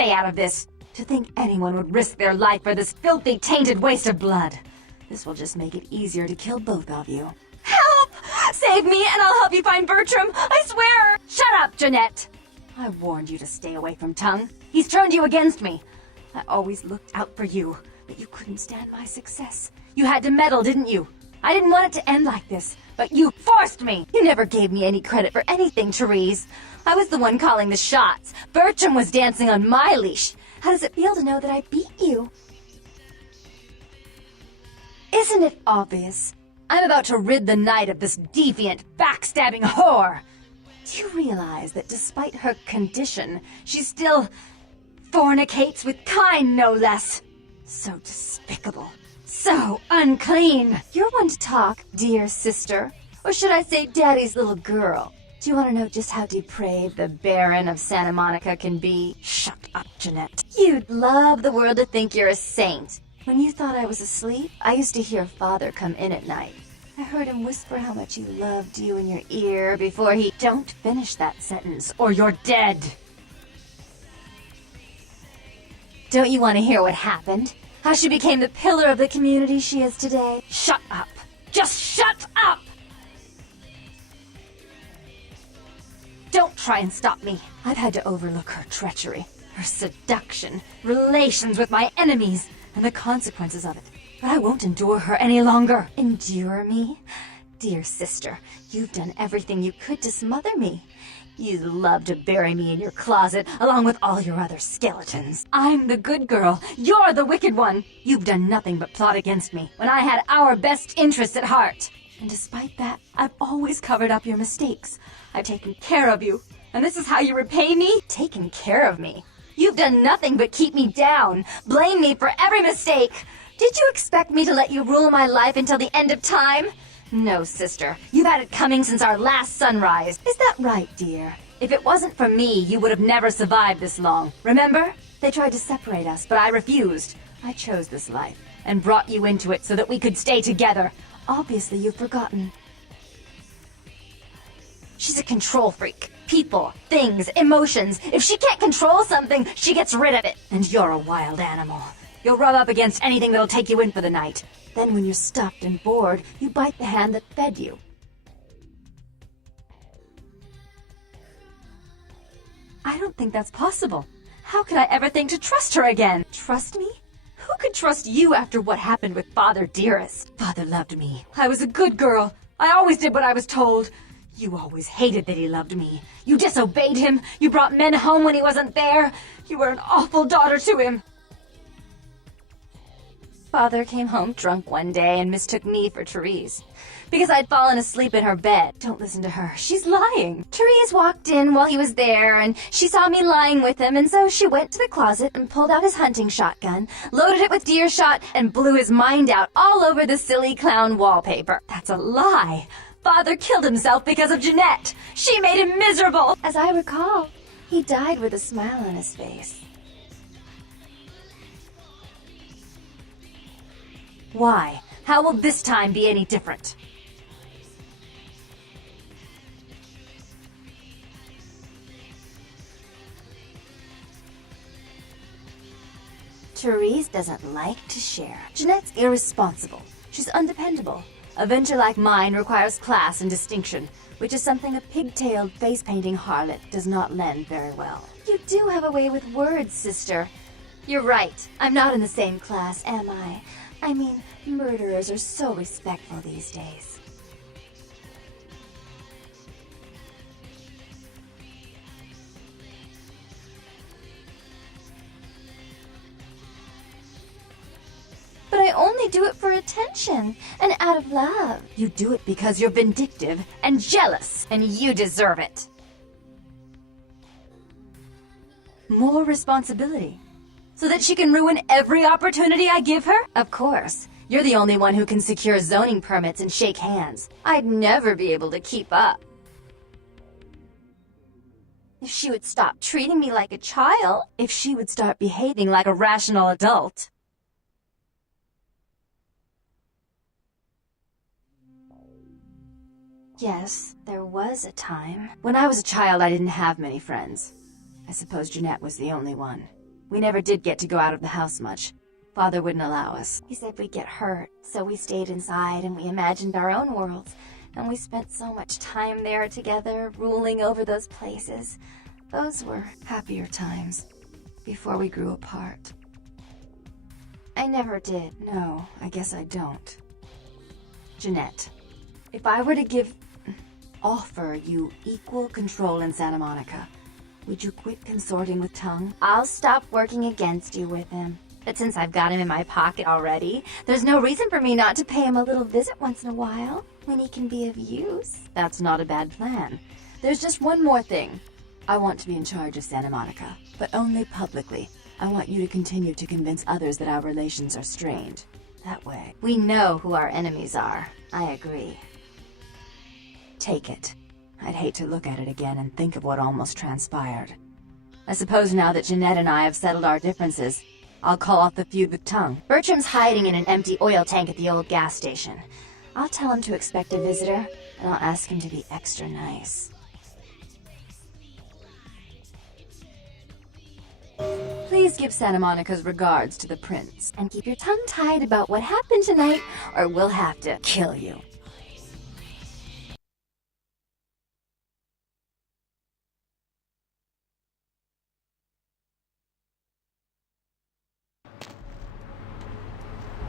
stay out of this. To think anyone would risk their life for this filthy, tainted waste of blood. This will just make it easier to kill both of you. Help! Save me and I'll help you find Bertram, I swear! Shut up, Jeanette! I warned you to stay away from Tongue. He's turned you against me. I always looked out for you, but you couldn't stand my success. You had to meddle, didn't you? I didn't want it to end like this, but you forced me! You never gave me any credit for anything, Therese. I was the one calling the shots. Bertram was dancing on my leash. How does it feel to know that I beat you? Isn't it obvious? I'm about to rid the night of this deviant, backstabbing whore. Do you realize that despite her condition, she still fornicates with kind, no less? So despicable. So unclean. You're one to talk, dear sister. Or should I say daddy's little girl? Do you want to know just how depraved the Baron of Santa Monica can be? Shut up, Jeanette. You'd love the world to think you're a saint. When you thought I was asleep, I used to hear Father come in at night. I heard him whisper how much he loved you in your ear before he... Don't finish that sentence, or you're dead. Don't you want to hear what happened? How she became the pillar of the community she is today? Shut up. Just shut up! Don't try and stop me. I've had to overlook her treachery, her seduction, relations with my enemies, and the consequences of it. But I won't endure her any longer. Endure me? Dear sister, you've done everything you could to smother me. You'd love to bury me in your closet, along with all your other skeletons. I'm the good girl. You're the wicked one. You've done nothing but plot against me, when I had our best interests at heart. And despite that, I've always covered up your mistakes. I've taken care of you. And this is how you repay me? Taken care of me? You've done nothing but keep me down, blame me for every mistake. Did you expect me to let you rule my life until the end of time? No, sister. You've had it coming since our last sunrise. Is that right, dear? If it wasn't for me, you would have never survived this long. Remember? They tried to separate us, but I refused. I chose this life and brought you into it so that we could stay together. Obviously, you've forgotten. She's a control freak. People, things, emotions. If she can't control something, she gets rid of it. And you're a wild animal. You'll rub up against anything that'll take you in for the night. Then when you're stuffed and bored, you bite the hand that fed you. I don't think that's possible. How could I ever think to trust her again? Trust me? Who could trust you after what happened with Father Dearest? Father loved me. I was a good girl. I always did what I was told. You always hated that he loved me. You disobeyed him. You brought men home when he wasn't there. You were an awful daughter to him. Father came home drunk one day and mistook me for Therese. Because I'd fallen asleep in her bed. Don't listen to her. She's lying. Therese walked in while he was there, and she saw me lying with him, and so she went to the closet and pulled out his hunting shotgun, loaded it with deer shot, and blew his mind out all over the silly clown wallpaper. That's a lie. Father killed himself because of Jeanette. She made him miserable. As I recall, he died with a smile on his face. Why? How will this time be any different? Therese doesn't like to share. Jeanette's irresponsible. She's undependable. A venture like mine requires class and distinction, which is something a pigtailed face-painting harlot does not lend very well. You do have a way with words, sister. You're right. I'm not in the same class, am I? I mean, murderers are so respectful these days. But I only do it for attention and out of love. You do it because you're vindictive and jealous, and you deserve it. More responsibility. So that she can ruin every opportunity I give her? Of course. You're the only one who can secure zoning permits and shake hands. I'd never be able to keep up. If she would stop treating me like a child, if she would start behaving like a rational adult. Yes, there was a time. When I was a child, I didn't have many friends. I suppose Jeanette was the only one. We never did get to go out of the house much. Father wouldn't allow us. He said we'd get hurt, so we stayed inside and we imagined our own worlds. And we spent so much time there together, ruling over those places. Those were Happier times. Before we grew apart. I never did. No, I guess I don't. Jeanette, if I were to offer you equal control in Santa Monica, would you quit consorting with Tongue? I'll stop working against you with him. But since I've got him in my pocket already, there's no reason for me not to pay him a little visit once in a while, when he can be of use. That's not a bad plan. There's just one more thing. I want to be in charge of Santa Monica, but only publicly. I want you to continue to convince others that our relations are strained. That way, We know who our enemies are. I agree. take it. I'd hate to look at it again and think of what almost transpired. I suppose now that Jeanette and I have settled our differences, I'll call off the feud with Tongue. Bertram's hiding in an empty oil tank at the old gas station. I'll tell him to expect a visitor, and I'll ask him to be extra nice. Please give Santa Monica's regards to the prince. And keep your tongue tied about what happened tonight, or we'll have to kill you.